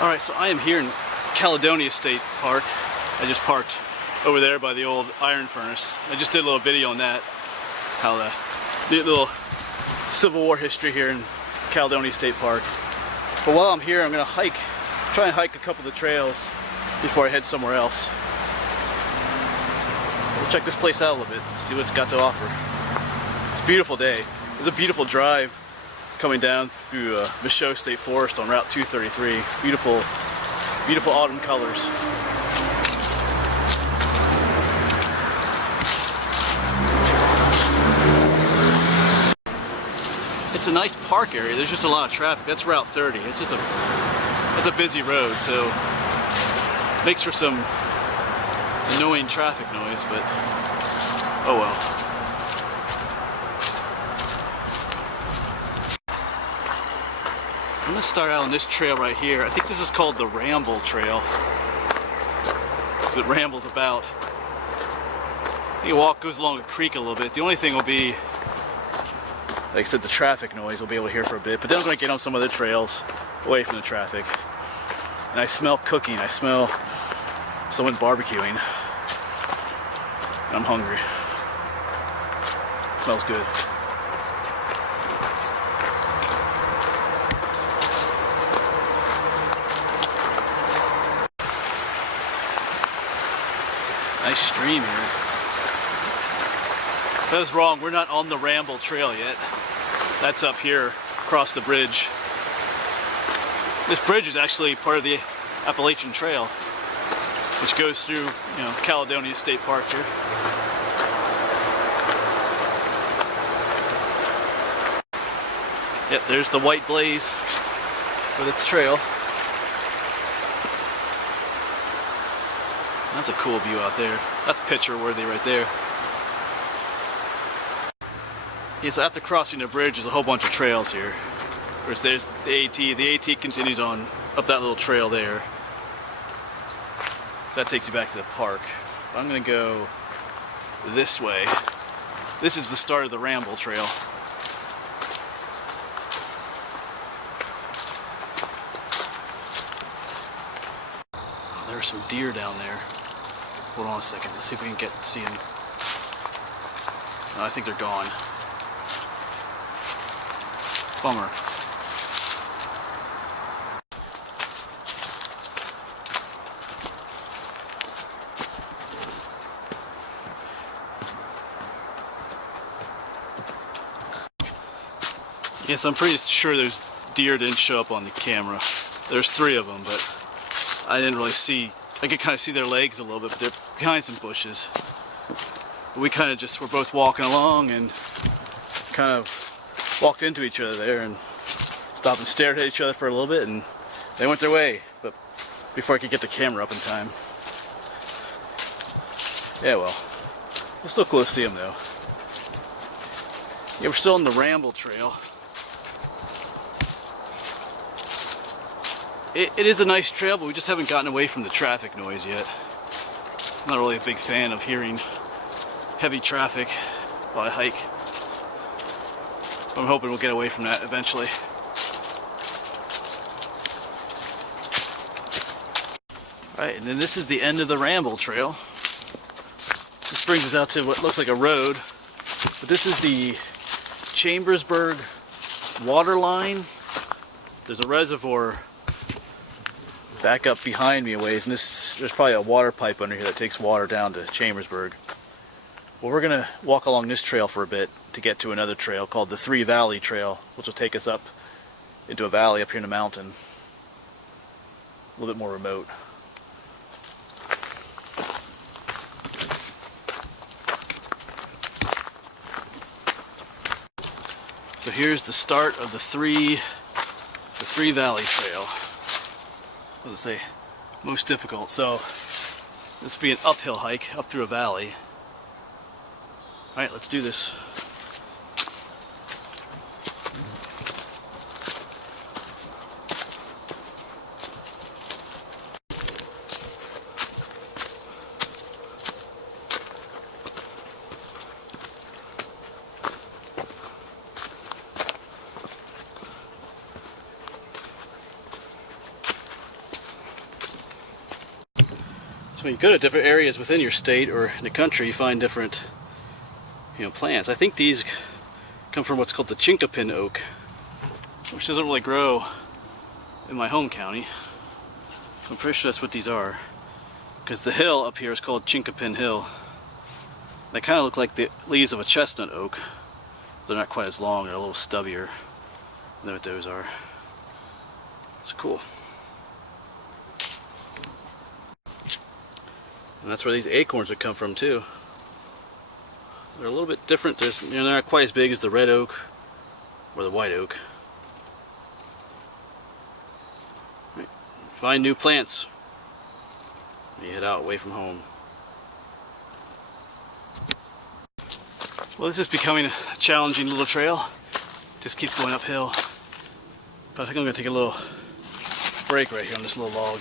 Alright, so I am here in Caledonia State Park. I just parked over there by the old iron furnace. I just did a little video on that, how the little Civil War history here in Caledonia State Park. But while I'm here, I'm going to try and hike a couple of the trails before I head somewhere else. So we'll check this place out a little bit, see what it's got to offer. It's a beautiful day. It's a beautiful drive coming down through Michaud State Forest on Route 233. Beautiful, beautiful autumn colors. It's a nice park area. There's just a lot of traffic. That's Route 30. It's just it's a busy road, so it makes for some annoying traffic noise, but oh well. I'm going to start out on this trail right here. I think this is called the Ramble Trail, because it rambles about. The walk goes along a creek a little bit. The only thing will be, like I said, the traffic noise we'll be able to hear for a bit, but then I'm going to get on some other trails away from the traffic. And I smell cooking. I smell someone barbecuing. And I'm hungry. Smells good. Nice stream here. I was wrong, we're not on the Ramble Trail yet. That's up here, across the bridge. This bridge is actually part of the Appalachian Trail, which goes through, Caledonia State Park here. Yep, there's the white blaze with its trail. That's a cool view out there. That's picture worthy right there. Yeah, so after crossing the bridge, there's a whole bunch of trails here. Of course, there's the AT. The AT continues on up that little trail there. So that takes you back to the park. I'm going to go this way. This is the start of the Ramble Trail. Oh, there are some deer down there. Hold on a second, let's see if we can see them. No, I think they're gone. Bummer. Yes, I'm pretty sure those deer didn't show up on the camera. There's 3 of them, but I didn't really see. I could kind of see their legs a little bit, but they're behind some bushes. We kind of just were both walking along and kind of walked into each other there and stopped and stared at each other for a little bit, and they went their way, but before I could get the camera up in time. Yeah, well, it's still cool to see them though. Yeah, we're still on the Ramble Trail. It is a nice trail, but we just haven't gotten away from the traffic noise yet. I'm not really a big fan of hearing heavy traffic while I hike. I'm hoping we'll get away from that eventually. Alright, and then this is the end of the Ramble Trail. This brings us out to what looks like a road, but this is the Chambersburg water line. There's a reservoir back up behind me a ways, and there's probably a water pipe under here that takes water down to Chambersburg. Well, we're going to walk along this trail for a bit to get to another trail called the 3 Valley Trail, which will take us up into a valley up here in the mountain. A little bit more remote. So here's the start of the 3 Valley Trail. What does it say? Most difficult. So this will be an uphill hike up through a valley. Alright, let's do this. So when you go to different areas within your state or in the country, you find different, plants. I think these come from what's called the chinkapin oak, which doesn't really grow in my home county. So I'm pretty sure that's what these are, because the hill up here is called Chinkapin Hill. They kind of look like the leaves of a chestnut oak. They're not quite as long, they're a little stubbier than what those are. It's cool. And that's where these acorns would come from too. They're a little bit different. They're not quite as big as the red oak or the white oak. Right. Find new plants. You head out away from home. Well, this is becoming a challenging little trail. Just keeps going uphill. But I think I'm going to take a little break right here on this little log.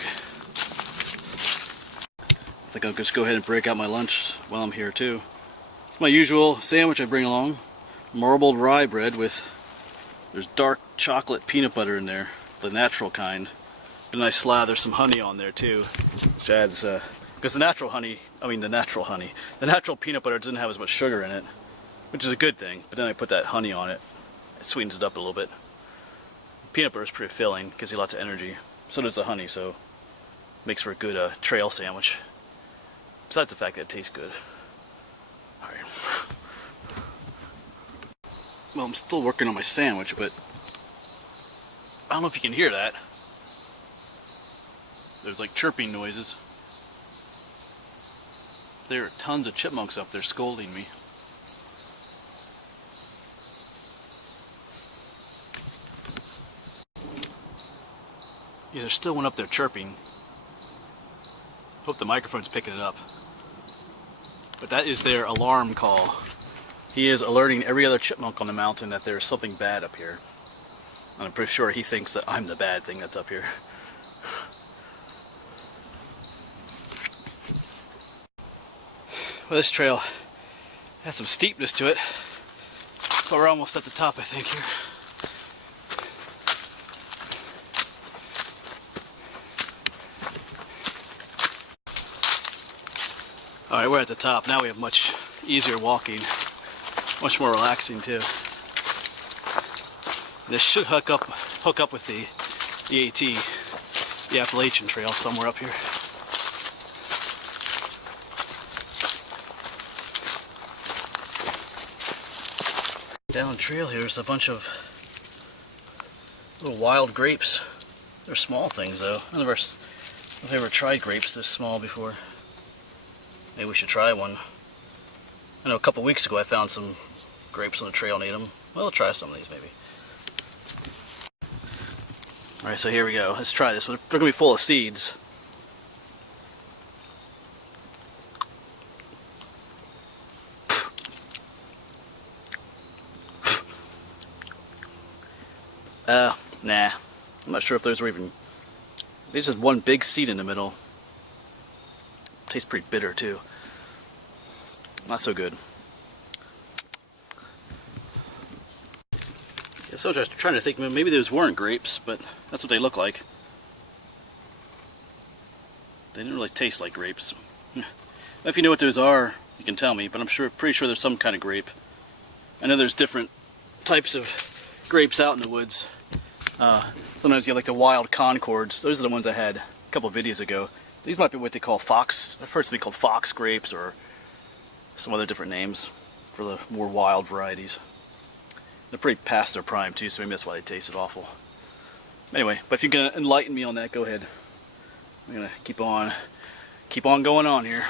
I think I'll just go ahead and break out my lunch while I'm here too. It's my usual sandwich I bring along. Marbled rye bread with, there's dark chocolate peanut butter in there, the natural kind. And I slather some honey on there too, which adds, because the natural peanut butter doesn't have as much sugar in it, which is a good thing. But then I put that honey on it, it sweetens it up a little bit. Peanut butter is pretty filling, gives you lots of energy. So does the honey, so it makes for a good trail sandwich. Besides the fact that it tastes good. Alright. Well, I'm still working on my sandwich, but I don't know if you can hear that. There's like chirping noises. There are tons of chipmunks up there scolding me. Yeah, there's still one up there chirping. Hope the microphone's picking it up. But that is their alarm call. He is alerting every other chipmunk on the mountain that there's something bad up here. And I'm pretty sure he thinks that I'm the bad thing that's up here. Well, this trail has some steepness to it, but we're almost at the top, I think, here. Alright, we're at the top. Now we have much easier walking, much more relaxing too. This should hook up with the AT, the Appalachian Trail, somewhere up here. Down the trail here is a bunch of little wild grapes. They're small things though. I've never tried grapes this small before. Maybe we should try one. I know a couple weeks ago I found some grapes on the trail and ate them. Well, I'll try some of these maybe. Alright, so here we go. Let's try this. They're going to be full of seeds. Nah. I'm not sure if those were even... There's just one big seed in the middle. Tastes pretty bitter too. Not so good. Yeah, so I was trying to think, maybe those weren't grapes, but that's what they look like. They didn't really taste like grapes. If you know what those are, you can tell me, but I'm pretty sure there's some kind of grape. I know there's different types of grapes out in the woods. Sometimes you have like the wild Concords. Those are the ones I had a couple of videos ago. These might be what they call fox. I've heard it to be called fox grapes or some other different names for the more wild varieties. They're pretty past their prime too, so maybe that's why they tasted awful. Anyway, but if you can enlighten me on that, go ahead. I'm gonna keep on going on here.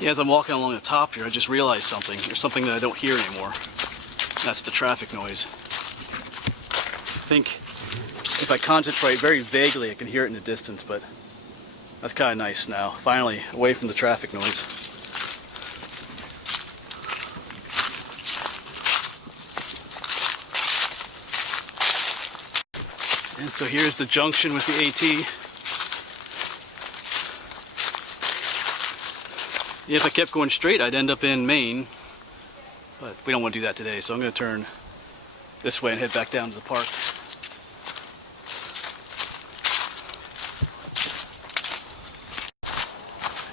Yeah, as I'm walking along the top here, I just realized something. There's something that I don't hear anymore. That's the traffic noise. I think if I concentrate very vaguely, I can hear it in the distance, but that's kind of nice now. Finally, away from the traffic noise. And so here's the junction with the AT. Yeah, if I kept going straight, I'd end up in Maine, but we don't want to do that today, so I'm going to turn this way and head back down to the park.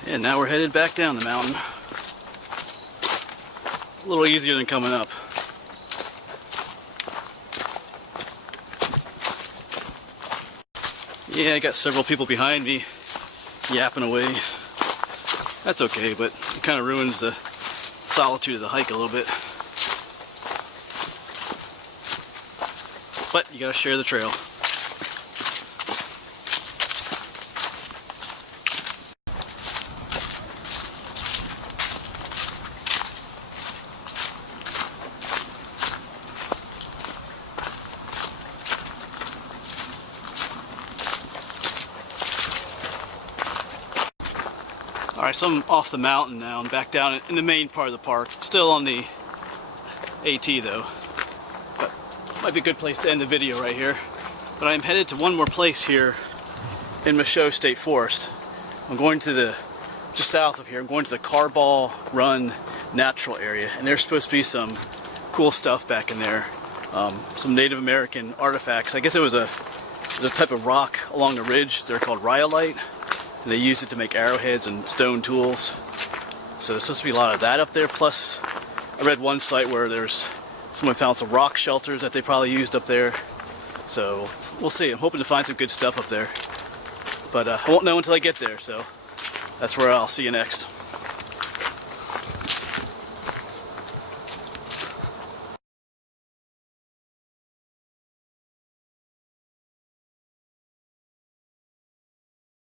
And now we're headed back down the mountain. A little easier than coming up. Yeah, I got several people behind me yapping away. That's okay, but it kind of ruins the solitude of the hike a little bit. But you gotta share the trail. Alright, so I'm off the mountain now. I'm back down in the main part of the park. Still on the AT though. But might be a good place to end the video right here. But I'm headed to one more place here in Michaud State Forest. I'm going to the, just south of here, I'm going to the Carball Run Natural Area. And there's supposed to be some cool stuff back in there. Some Native American artifacts. I guess it was a type of rock along the ridge. They're called rhyolite. And they use it to make arrowheads and stone tools. So there's supposed to be a lot of that up there. Plus, I read one site where someone found some rock shelters that they probably used up there. So we'll see. I'm hoping to find some good stuff up there. But I won't know until I get there. So that's where I'll see you next.